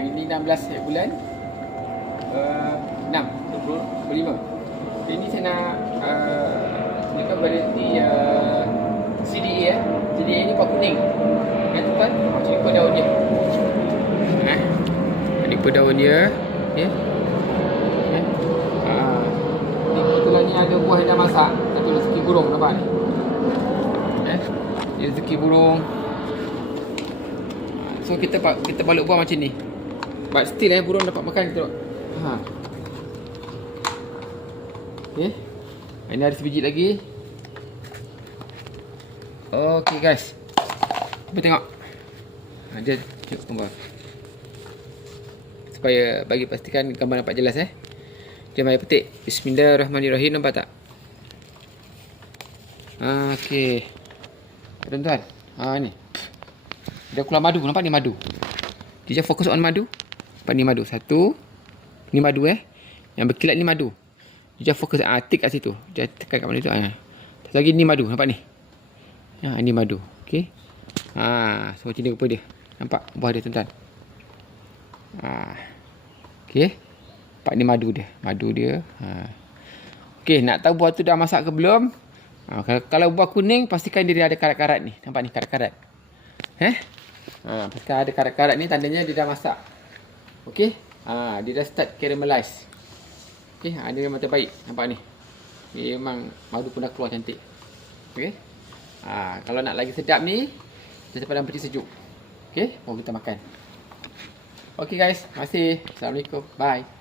Hari ni 16 hari bulan. Uh, 6 25 Hari ni saya nak uh, Tunjukkan variety uh, CDA eh. CDA ni buah kuning Kan tuan Macam ikut daun dia eh? Ini ikut daun dia Okay uh, Ni kebetulan ni ada buah yang dah masak. Satu rezeki burung nampak ni? Eh? Rezeki burung. So kita kita balut buah macam ni. But still eh burung dapat makan kita. Ha. Okay. Ini ada sebiji lagi. Okay guys. Cuba tengok. Ha, dia tengok gambar. Supaya bagi pastikan gambar nampak jelas eh. Dia mari petik. Bismillahirrahmanirrahim nampak tak? Ha, okay. Tuan-tuan. Ha ni. Dia keluar madu. Nampak ni madu. Dia fokus on madu. Nampak ni madu. Satu. Ni madu eh. Yang berkilat ni madu. Dia just fokus. Ah, tick kat situ. Dia tekan kat mana tu. Ah. Satu lagi ni madu. Nampak ni. Ha, ni madu. Okay. Ha, so macam ni rupa dia. Nampak buah dia tuan-tuan. Ha. Okay. Nampak ni madu dia. Madu dia. Ha. Okay, nak tahu buah tu dah masak ke belum? Ha, kalau, kalau buah kuning, pastikan dia ada karat-karat ni. Nampak ni karat-karat. Eh? Ha, pastikan ada karat-karat ni tandanya dia dah masak. Okey? Ha, dia dah start caramelize. Okey, ha, dia memang terbaik. Nampak ni. Memang madu pun dah keluar cantik. Okey? Ha, kalau nak lagi sedap ni, kita dalam peti sejuk. Okey? Baru kita makan. Okey guys, terima kasih. Assalamualaikum. Bye.